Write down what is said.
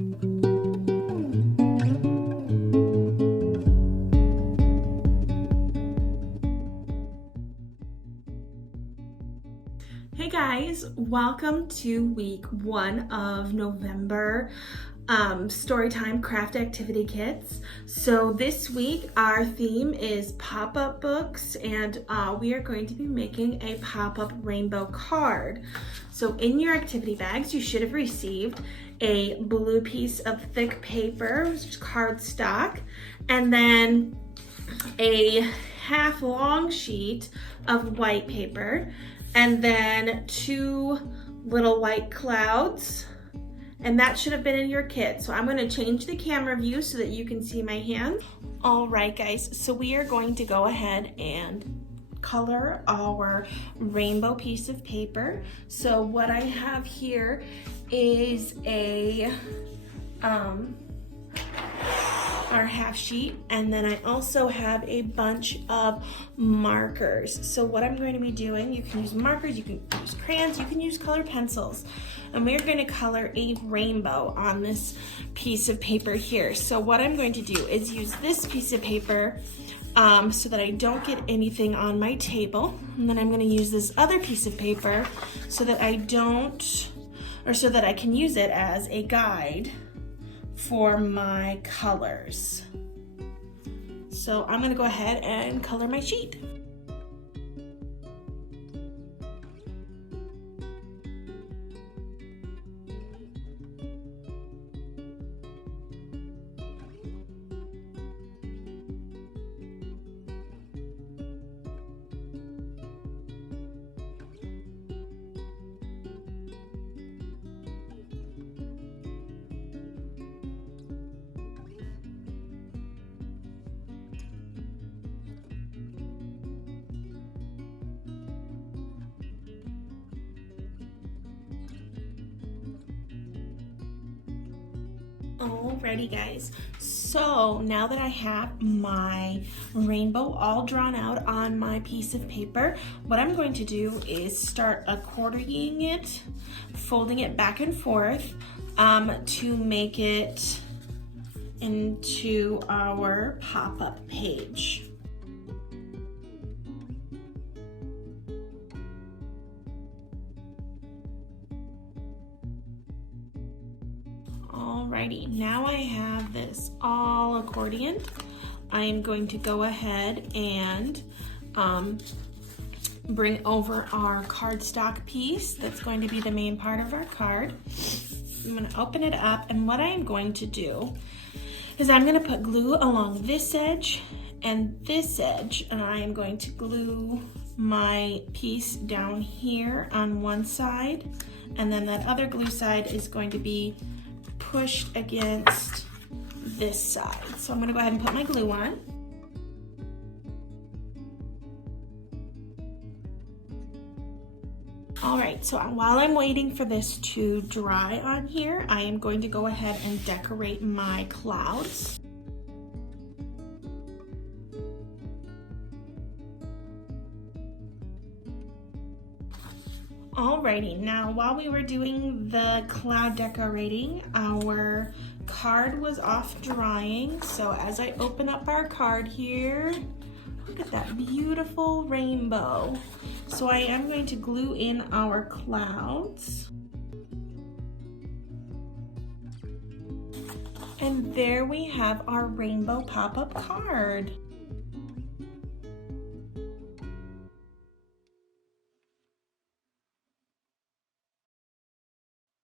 Hey guys, welcome to week 1 of November Storytime craft activity kits. So this week our theme is pop-up books, and we are going to be making a pop-up rainbow card. So in your activity bags you should have received a blue piece of thick paper, which is cardstock, and then a half long sheet of white paper, and then 2 little white clouds, and that should have been in your kit. So I'm going to change the camera view so that you can see my hand. All right guys, so we are going to go ahead and color our rainbow piece of paper. So what I have here is our half sheet, and then I also have a bunch of markers. So what I'm going to be doing, you can use markers, you can use crayons, you can use colored pencils, and we're going to color a rainbow on this piece of paper here. So what I'm going to do is use this piece of paper so that I don't get anything on my table, and then I'm going to use this other piece of paper so that I can use it as a guide for my colors. So I'm gonna go ahead and color my sheet. Alrighty guys, so now that I have my rainbow all drawn out on my piece of paper, what I'm going to do is start accordion it, folding it back and forth to make it into our pop-up page. Alrighty, now I have this all accordioned. I'm going to go ahead and bring over our cardstock piece. That's going to be the main part of our card. I'm going to open it up, and what I am going to do is I'm going to put glue along this edge and this edge, and I am going to glue my piece down here on one side, and then that other glue side is going to be pushed against this side. So I'm going to go ahead and put my glue on. Alright, so while I'm waiting for this to dry on here, I am going to go ahead and decorate my clouds. Alrighty, now while we were doing the cloud decorating, our card was off drying. So as I open up our card here, look at that beautiful rainbow. So I am going to glue in our clouds. And there we have our rainbow pop-up card.